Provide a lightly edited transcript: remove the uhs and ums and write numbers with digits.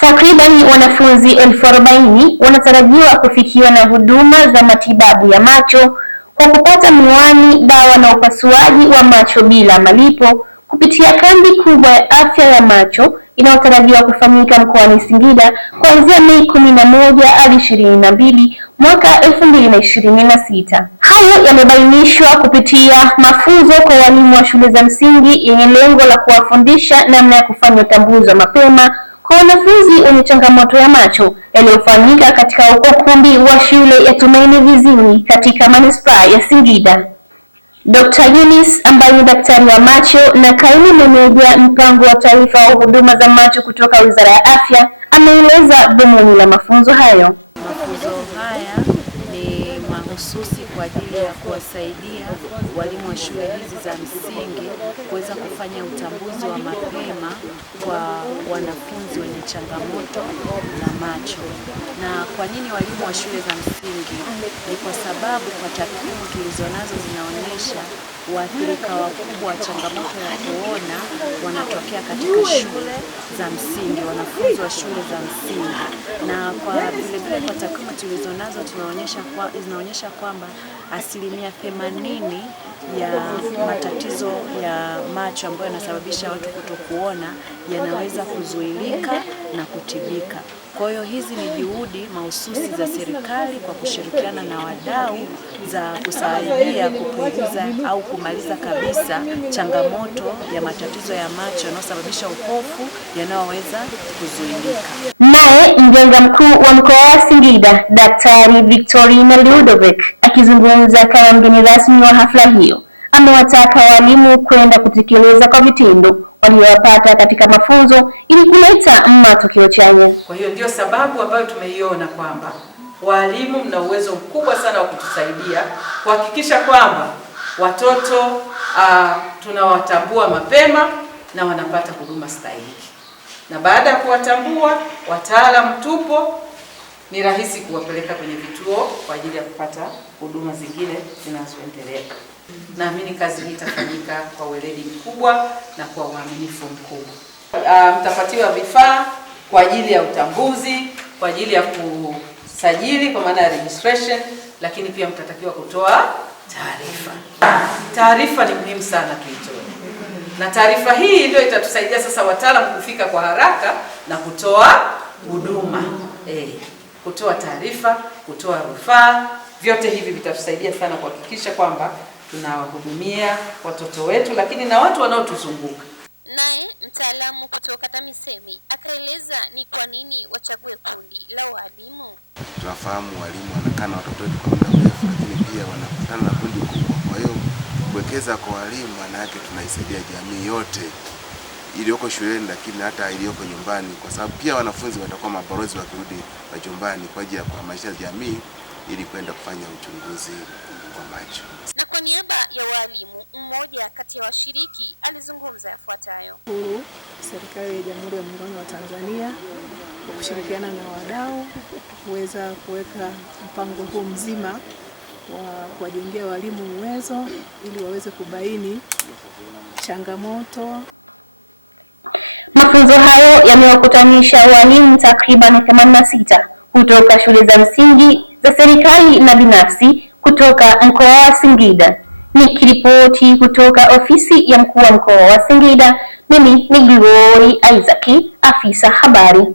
Takriban wanafunzi 40,000 wanatarajiwa kufikiwa na huduma za matibabu ya macho kwa kupata miwani, dawa na upasuaji wa macho bila malipo kupitia kambi kubwa ya afya ya macho inayotarajiwa kufanyika mkoani Singida kuanzia Mei 11 hadi 22 mwaka 2026. Hayo yamebainishwa kupitia mafunzo kwa walimu wa shule za msingi yenye lengo la kuwafundisha namna ya kufanya utambuzi wa mapema kwa wanafunzi wenye changamoto ya macho yaliyofanyika katika ukumbi wa shule ya Tumaini Vizuri katika manispaa ya Singida. Dr. Eunice ambaye ni daktari wa macho na kaimu meneja mpango wa taifa wa huduma za macho kutoka Wizara ya Afya ameeleza dhumuni la mafunzo hayo. Mafunzo haya ni mahususi kwa ajili ya kuwasaidia walimu wa shule hizi za msingi kuweza kufanya utambuzi wa mapema kwa wanafunzi wenye changamoto na macho. Na kwa nini walimu wa shule za msingi? Ni kwa sababu kwa takwimu tulizonazo zinaonyesha waathirika wakubwa wa changamoto ya kuona wanatokea katika shule za msingi, wanafunzi wa shule za msingi. Na kwa vile kwa takwimu tulizonazo zinaonyesha kwamba 80% ya matatizo ya macho ambayo yanasababisha watu kutokuona yanaweza kuzuilika na kutibika. Kwa hiyo hizi ni juhudi mahususi za serikali kwa kushirikiana na wadau za kusaidia kupunguza au kumaliza kabisa changamoto ya matatizo ya macho yanayosababisha upofu yanayoweza kuzuilika. Naye mganga mkuu wa mkoa wa Singida, Daktari Victorina Ludovic, akizungumza kama mgeni rasmi wa hafla hiyo, amewataka walimu kwenda kutekeleza kwa vitendo waliowapata katika mafunzo ili kuleta matokeo chanya. Kwa hiyo ndio sababu ambayo tumeiona kwamba walimu mna uwezo mkubwa sana wa kutusaidia kuhakikisha kwamba watoto tunawatambua mapema na wanapata huduma stahiki. Na baada ya kuwatambua, wataalamu tupo, ni rahisi kuwapeleka kwenye vituo kwa ajili ya kupata huduma zingine zinazoendelea. Naamini kazi hii itafanyika kwa weledi mkubwa na kwa uaminifu mkubwa. Mtapatiwa vifaa kwa ajili ya utambuzi, kwa ajili ya kusajili kwa maana ya registration, lakini pia mtatakiwa kutoa taarifa. Taarifa ni muhimu sana tuitoe. Na taarifa hii ndio itatusaidia sasa wataalamu kufika kwa haraka na kutoa huduma. Kutoa taarifa, kutoa rufaa, vyote hivi vitatusaidia sana kuhakikisha kwamba tunawahudumia watoto wetu lakini na watu wanaotuzunguka. Naye mtaalamu kutoka TAMISEMI akaeleza ni kwa nini wachague kundi la walimu. Tunafahamu walimu wanakaa na watoto wetu kwa muda mrefu, lakini pia wanakutana na kundi kubwa. Kwa hiyo kuwekeza kwa walimu maana yake tunaisaidia jamii yote iliyoko shuleni lakini hata iliyoko nyumbani, kwa sababu pia wanafunzi watakuwa mabalozi wakirudi majumbani kwa ajili ya kuhamasisha jamii ili kwenda kufanya uchunguzi wa macho. Na kwa niaba ya walimu, mmoja kati ya washiriki alizungumza yafuatayo. Serikali ya Jamhuri ya Muungano wa Tanzania kwa kushirikiana na wadau kuweza kuweka mpango huu mzima wa kuwajengea walimu uwezo ili waweze kubaini changamoto. Mafunzo hayo yamewakutanisha walimu takriban 86 kutoka shule za msingi za serikali na binafsi kutoka mkoa wa Singida. Nikiripoti kutoka ofisi ya mkuu wa mkoa wa Singida, mimi ni Glory Isaac, afisa habari.